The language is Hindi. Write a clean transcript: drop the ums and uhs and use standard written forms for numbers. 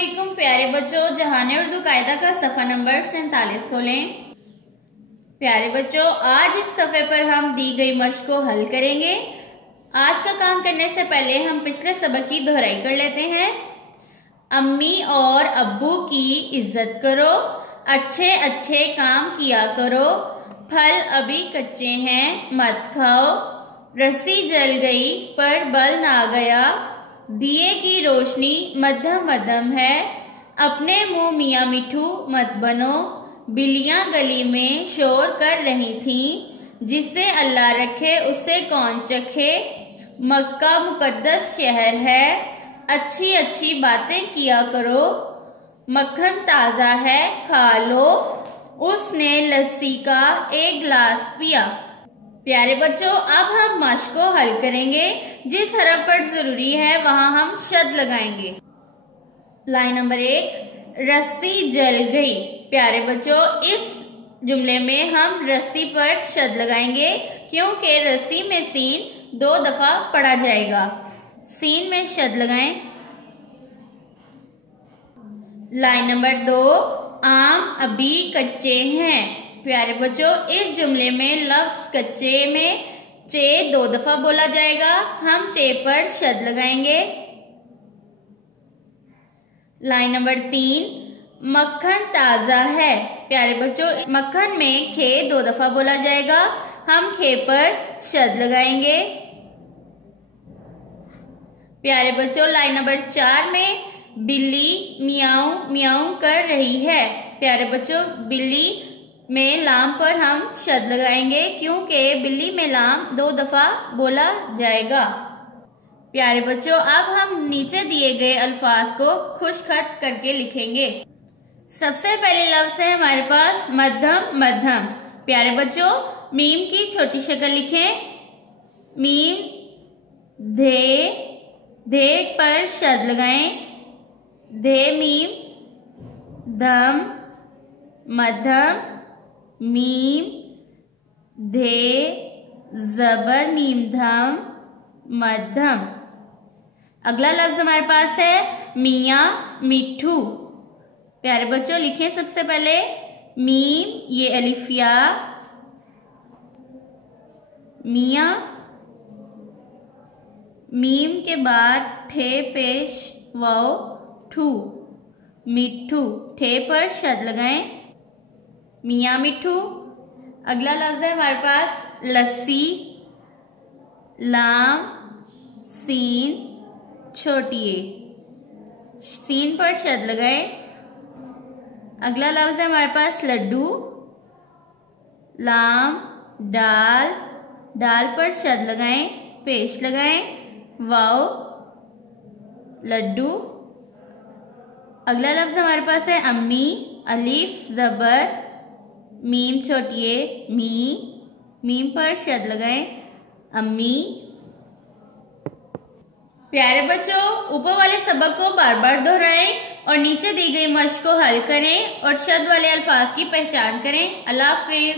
अस्सलामुअलैकुम प्यारे बच्चों, जहाने उर्दू कायदा का सफ़ा नंबर 47 खोलें। प्यारे बच्चों, आज इस सफ़े पर हम दी गई मश्क को हल करेंगे। आज का काम करने से पहले हम पिछले सबक की दोहराई कर लेते हैं। अम्मी और अब्बू की इज्जत करो, अच्छे अच्छे काम किया करो, फल अभी कच्चे हैं मत खाओ, रस्सी जल गई पर बल ना गया, दिए की रोशनी मध्यम मध्यम है, अपने मुंह मियाँ मिठू मत बनो, बिल्लियां गली में शोर कर रही थीं, जिससे अल्लाह रखे उससे कौन चखे, मक्का मुकद्दस शहर है, अच्छी अच्छी बातें किया करो, मक्खन ताज़ा है खा लो, उसने लस्सी का एक गिलास पिया। प्यारे बच्चों, अब हम मश्क को हल करेंगे। जिस हरफ पर जरूरी है वहां हम शद लगाएंगे। लाइन नंबर 1, रस्सी जल गई। प्यारे बच्चों, इस जुमले में हम रस्सी पर शद लगाएंगे क्योंकि रस्सी में सीन 2 दफा पढ़ा जाएगा। सीन में शद लगाएं। लाइन नंबर 2, आम अभी कच्चे हैं। प्यारे बच्चों, इस जुमले में लफ्ज कच्चे में चे 2 दफा बोला जाएगा। हम चे पर शद लगाएंगे। लाइन नंबर 3, मक्खन ताजा है। प्यारे बच्चों, मक्खन में खे 2 दफा बोला जाएगा। हम खे पर शद लगाएंगे। प्यारे बच्चों, लाइन नंबर 4 में बिल्ली मियाऊ मियाऊ कर रही है। प्यारे बच्चों, बिल्ली में लाम पर हम शद लगाएंगे क्योंकि बिल्ली में लाम 2 दफा बोला जाएगा। प्यारे बच्चों, अब हम नीचे दिए गए अल्फाज को खुशखत करके लिखेंगे। सबसे पहले लफ्ज है हमारे पास मध्यम मध्यम। प्यारे बच्चों, मीम की छोटी शक्ल लिखें। मीम धे, धे पर शद लगाएं। धे मीम, धम, मध्यम, मीम, धे, जबर मीम धम, मध्यम। अगला लफ्ज हमारे पास है मियाँ मिठू। प्यारे बच्चों, लिखें सबसे पहले मीम, ये अलिफिया, मियाँ, मीम के बाद ठे पेश वाओ ठू, मिठू, ठे पर शद लगाएं। मियाँ मिठू। अगला लफ्ज है हमारे पास लस्सी, लाम, सीन, छोटी ए, सीन पर शद लगाए। अगला लफ्ज है हमारे पास लड्डू, लाम, डाल, डाल पर शद लगाएं, पेश लगाएं, वाओ, लड्डू। अगला लफ्ज हमारे पास है अम्मी, अलीफ जबर, मीम छोटी ए, मी, मीम पर शद लगाएं, अम्मी। प्यारे बच्चों, ऊपर वाले सबक को बार बार दोहराएं और नीचे दी गई मश्क को हल करें और शद वाले अल्फाज की पहचान करें। अल्लाह हाफिज।